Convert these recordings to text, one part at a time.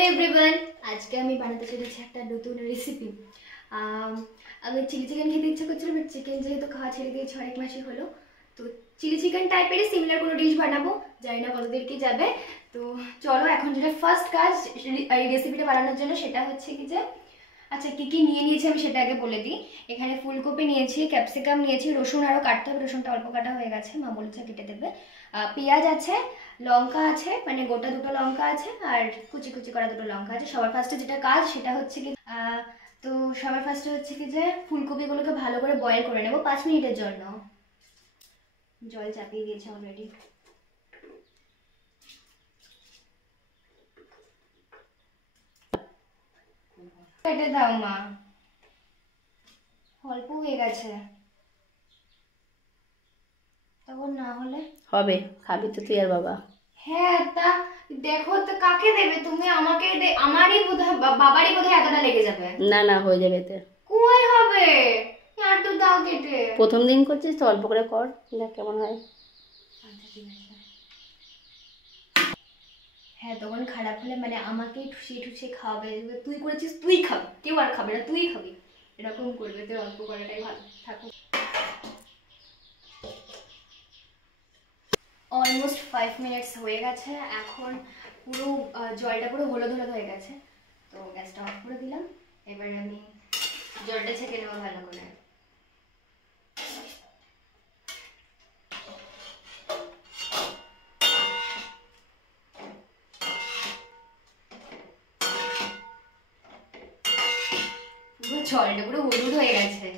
Hello everyone, আজকে আমি বানাতে চলেছি একটা নতুন রেসিপি। আমি চিলি চিকেন খেতে ইচ্ছা করছিল, বাট চিকেন যেহেতু খাওয়া ছেড়ে দিয়েছি অনেক মাসই হলো, তো চিলি চিকেন টাইপেরই সিমিলার কোনো ডিশ বানাবো, জানি না কতদূর কি যাবে। তো চলো, এখন যেটা ফার্স্ট কাজ এই রেসিপিটা বানানোর জন্য সেটা হচ্ছে কি যে, আচ্ছা কী কী নিয়ে নিয়েছি আমি সেটা আগে বলে দিই। এখানে ফুলকপি নিয়েছি, ক্যাপসিকাম নিয়েছি, রসুন আরও কাটতে হবে, রসুনটা অল্প কাটা হয়ে গেছে, মা বলেছে কেটে দেবে। পেঁয়াজ আছে, লঙ্কা আছে, মানে গোটা দুটো লঙ্কা আছে, আর কুচি কুচি করা দুটো লঙ্কা আছে। সবার ফার্স্টে যেটা কাজ সেটা হচ্ছে কি, তো সবার ফার্স্টে হচ্ছে কি যে ফুলকপিগুলোকে ভালো করে বয়েল করে নেব 5 মিনিটের জন্য। জল চাপিয়ে দিয়েছে অলরেডি। কেটে দাও মা, অল্প হয়ে গেছে, তখন না হলে হবে। খাবি তো তুই আর বাবা। হ্যাঁ, তা দেখো তো কাকে দেবে তুমি? আমাকে আমারই বোধহয় বাবারই বোধহয় এতটা লেগে যাবে। না না, হয়ে যাবে এতে। কই হবে, আর তো দাও কেটে। প্রথম দিন করছিস তো অল্প করে কর, দেখ কেমন হয়। আচ্ছা ঠিক আছে। হ্যাঁ, তখন খারাপ হলে মানে আমাকেই ঠুসিয়ে ঠুসিয়ে খাওয়াবে, তুই করেছিস তুই খাবি, কেউ আর খাবে না, তুই খাবি, এরকম করবে। তো অল্প করাটাই ভালো। থাকুক। অলমোস্ট 5 মিনিটস হয়ে গেছে। এখন পুরো জলটা পুরো হলুদ হলুদ হয়ে গেছে, তো গ্যাসটা অফ করে দিলাম। এবার আমি জলটা ছেঁকে নেবো ভালো করে। পুরো জলটা পুরো হলুদ হয়ে গেছে।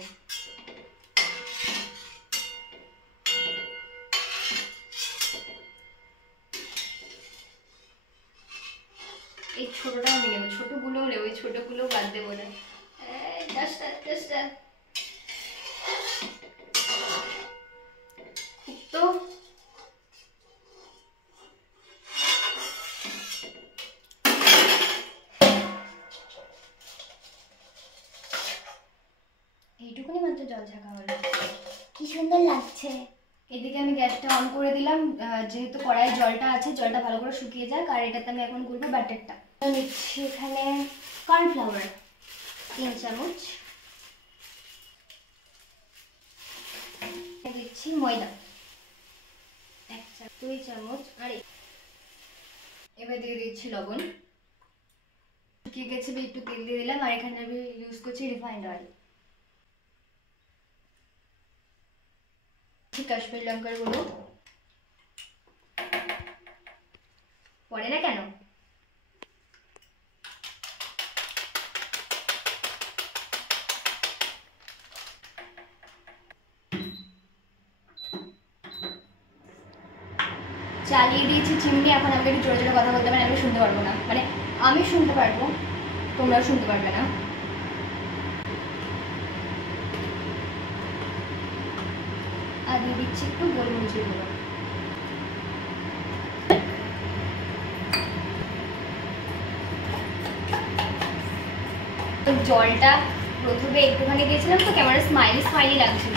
এই ছোটটাও নিয়ে নেবো, ছোটগুলোও নেবো, ওই ছোটগুলোও বাদ দেবো না। তো এইটুকুনি মাত্র জল ছাকা হলো, কি সুন্দর লাগছে। এদিকে আমি গ্যাসটা অন করে দিলাম, যেহেতু কড়াইয়ে জলটা আছে, জলটা ভালো করে শুকিয়ে যাক। আর এটাতে আমি এখন করবো ব্যাটারটা। নিচ্ছি এখানে কর্নফ্লাওয়ার 3 চামচ, দিচ্ছি ময়দা 2 চামচ, আর এবার দিয়ে দিচ্ছি লবণ। শুকিয়ে গেছে, একটু তেল দিয়ে দিলাম। আর এখানে আমি ইউজ করছি রিফাইন্ড অয়েল। কাশ্মীর লঙ্কার গুঁড়ো পড়ে না কেন? চালিয়ে দিয়েছি চিমনি। এখন আমাকে একটু জোরে জোরে কথা বলতে হবে, আমি শুনতে পারবো না, মানে আমি শুনতে পারবো, তোমরাও শুনতে পারবে না। আর দিয়ে দিচ্ছি একটু গোলমরিচের গুঁড়ো। জলটা প্রথমে একটুখানি দিয়েছিলাম, তো কেমন স্মাইলি স্মাইলি লাগছিল।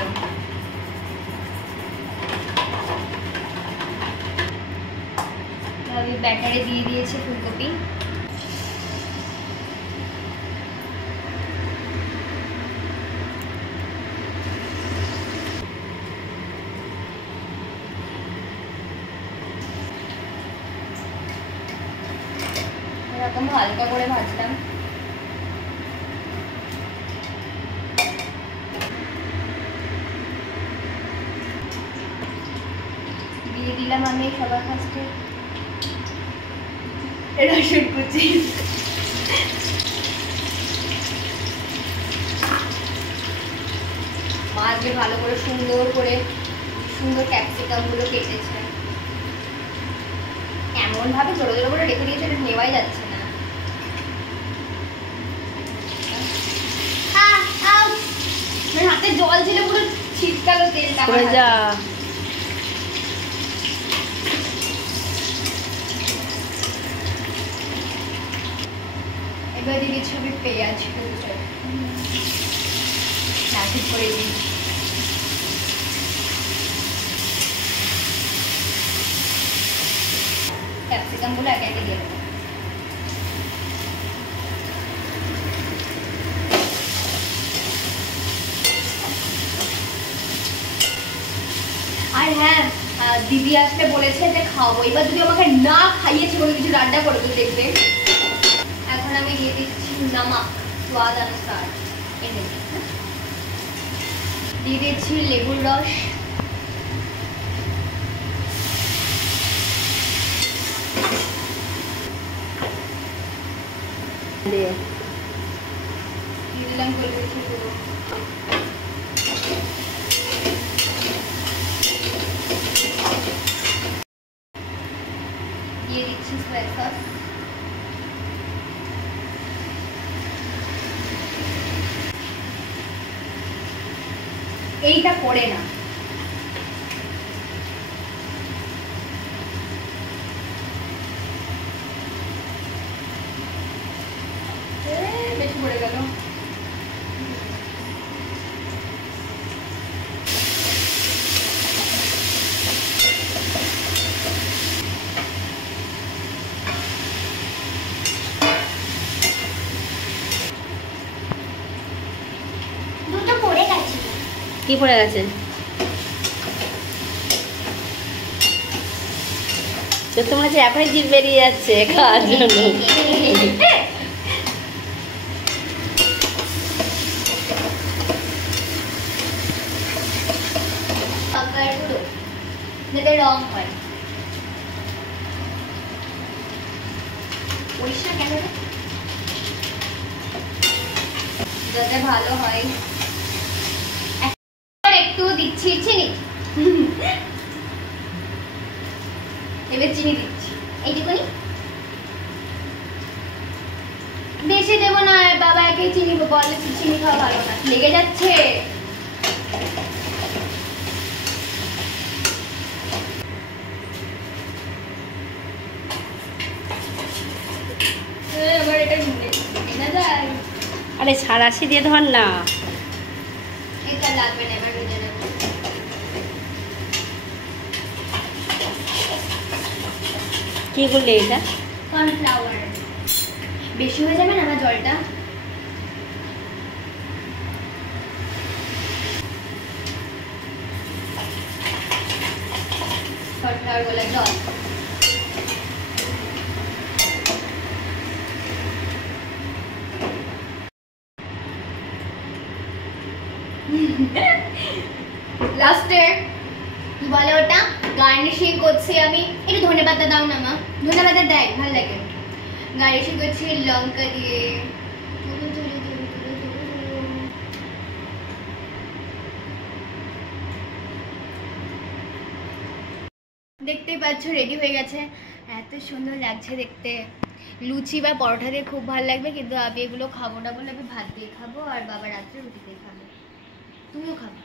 আমি ব্যাটারে দিয়ে দিয়েছি ফুলকপি। এরকম হালকা করে ভাজলাম। দিয়ে দিলাম আমি সবার ফার্স্টে রসুন কুচি। মাছকে ভালো করে সুন্দর ক্যাপসিকাম গুলো কেটেছে, এমন ভাবে জোরে জোরে করে রেখে দিয়েছে, এটা নেওয়াই যাচ্ছে না। হাতে জল ছিল, পুরো ছিটকালো তেলটা। এবার দিয়ে দিচ্ছি আমি পেঁয়াজ করে দিই। ক্যাপসিকামগুলো একে একে দিয়ে দেবো। আর হ্যাঁ, দিদি আসলে বলেছে যে খাওয়াবো, এবার যদি আমাকে না খাইয়েছে কোনো কিছু রান্না করে তো দেখবে। এখন আমি দিয়ে দিচ্ছি নমক স্বাদ অনুসার, দিয়ে দিচ্ছি লেবুর রস, দিয়ে দিলাম গোলমরিচের গুঁড়ো, দিয়ে দিচ্ছি সয়া সস, এইটা করে না বেশি পড়ে গেল। দুটো পড়ে গেছে। কি পড়ে গেছে? তো তোমার কাছে এখনই জিভ বেরিয়ে যাচ্ছে খাওয়ার জন্য। যাতে রং হয়। পরিষ্কার কেন রে? যাতে ভালো হয়। একটু দিচ্ছি চিনি, এবার চিনি দিচ্ছি এইটুকুনি, বেশি দেবো না, বাবা একে চিনি বলে চিনি খাওয়া ভালো না, লেগে যাচ্ছে। এবার এটা না যায়, আরে সারাশি দিয়ে ধর না। এটা লাগবে না, এবার ভেজে নেব। কি করলে এটা? কর্নফ্লাওয়ার বেশি হয়ে যাবে না আমার জলটা। কর্নফ্লাওয়ার গোলা জল, লাস্টে কি বলে ওটা গার্নিশিং করছি আমি। একটু ধনেপাতা দাও না মা, ধনেপাতা দেয় ভালো লাগে। গার্নিশিং করছি লঙ্কা দিয়ে, দেখতেই পাচ্ছ রেডি হয়ে গেছে। এত সুন্দর লাগছে দেখতে, লুচি বা পরোটা দিয়ে খুব ভালো লাগবে, কিন্তু আমি এগুলো খাবো না বলে আমি ভাত দিয়ে খাবো, আর বাবা রাত্রে রুটি দিয়ে খাবে। তুমিও খাবে।